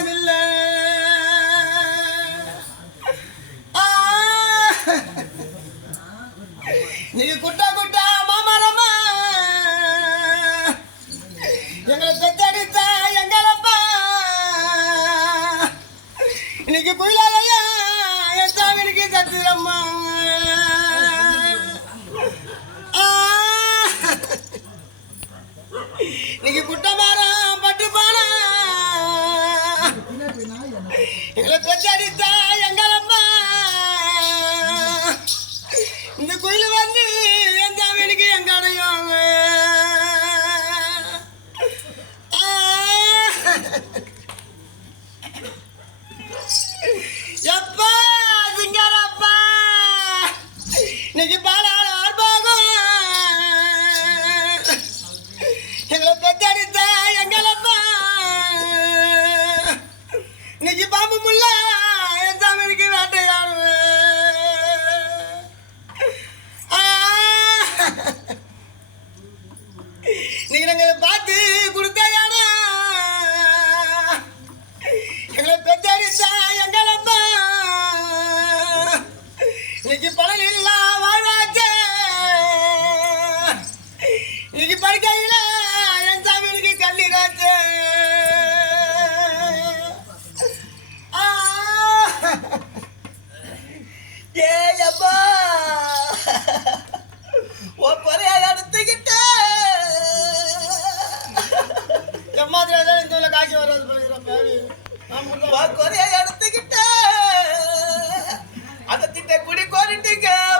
நானில்லை நீ குட்டா குட்டா மாமரமா. எங்களை பெத்தடித்த எங்களப்பா. இன்னைக்கு குயிலாலையா என் சாமிக்கு சத்திரம்மா இந்த கோயில் வந்து என் தமிழுக்கு எங்க அடையும் எப்ப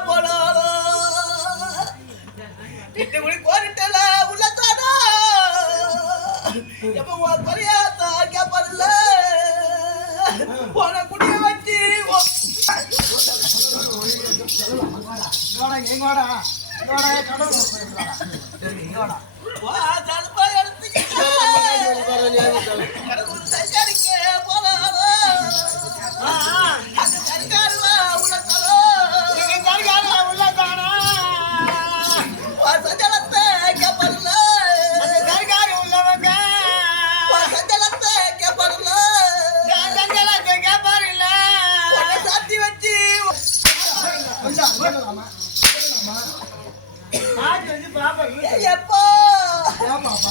போனாலும். திட்ட குடி கோரிட்டல எப்ப குறைய தான்? கேப்பறல உன குடிய வச்சு உன் வா தடுப்பா எடுத்துக்கிட்ட எனக்கு ஒரு தஞ்சாரிக்கு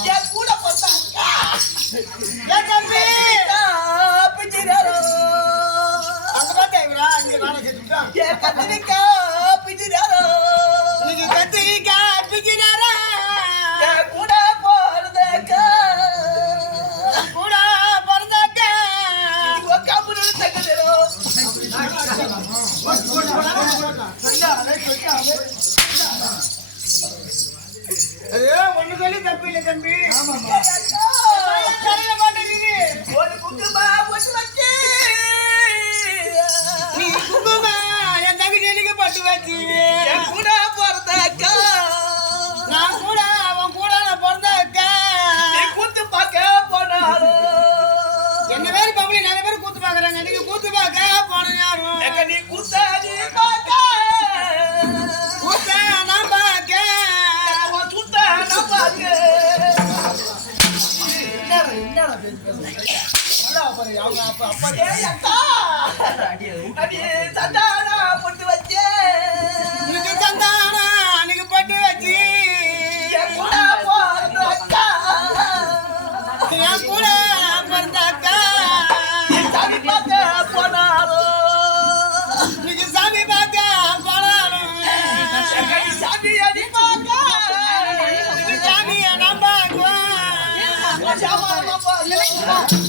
என் கூட போட்டாங்க என் தம்பி! பிச்சிடாரோ அந்த பார்த்தா இவரா இங்க என் சொல்லி தப்பு இல்லை தம்பி. நீ குங்கும என் தம்பி நெல்லிக்கு பட்டு வச்சு. கூட பிறந்த அக்கா. நான் கூட அவன் கூட நான் பிறந்த அக்கா. என்ன பேரு பப்ளி நிறைய பேர் கூத்து பாக்குறாங்க நீங்க கூத்து பார்க்க போன யாரும் நீ கூத்த நீ பார்க்க இன்னைக்கு சந்தானா, அன்னைக்கு பட்டு வச்சு. என் கூட பிறந்த அக்கா. Yeah.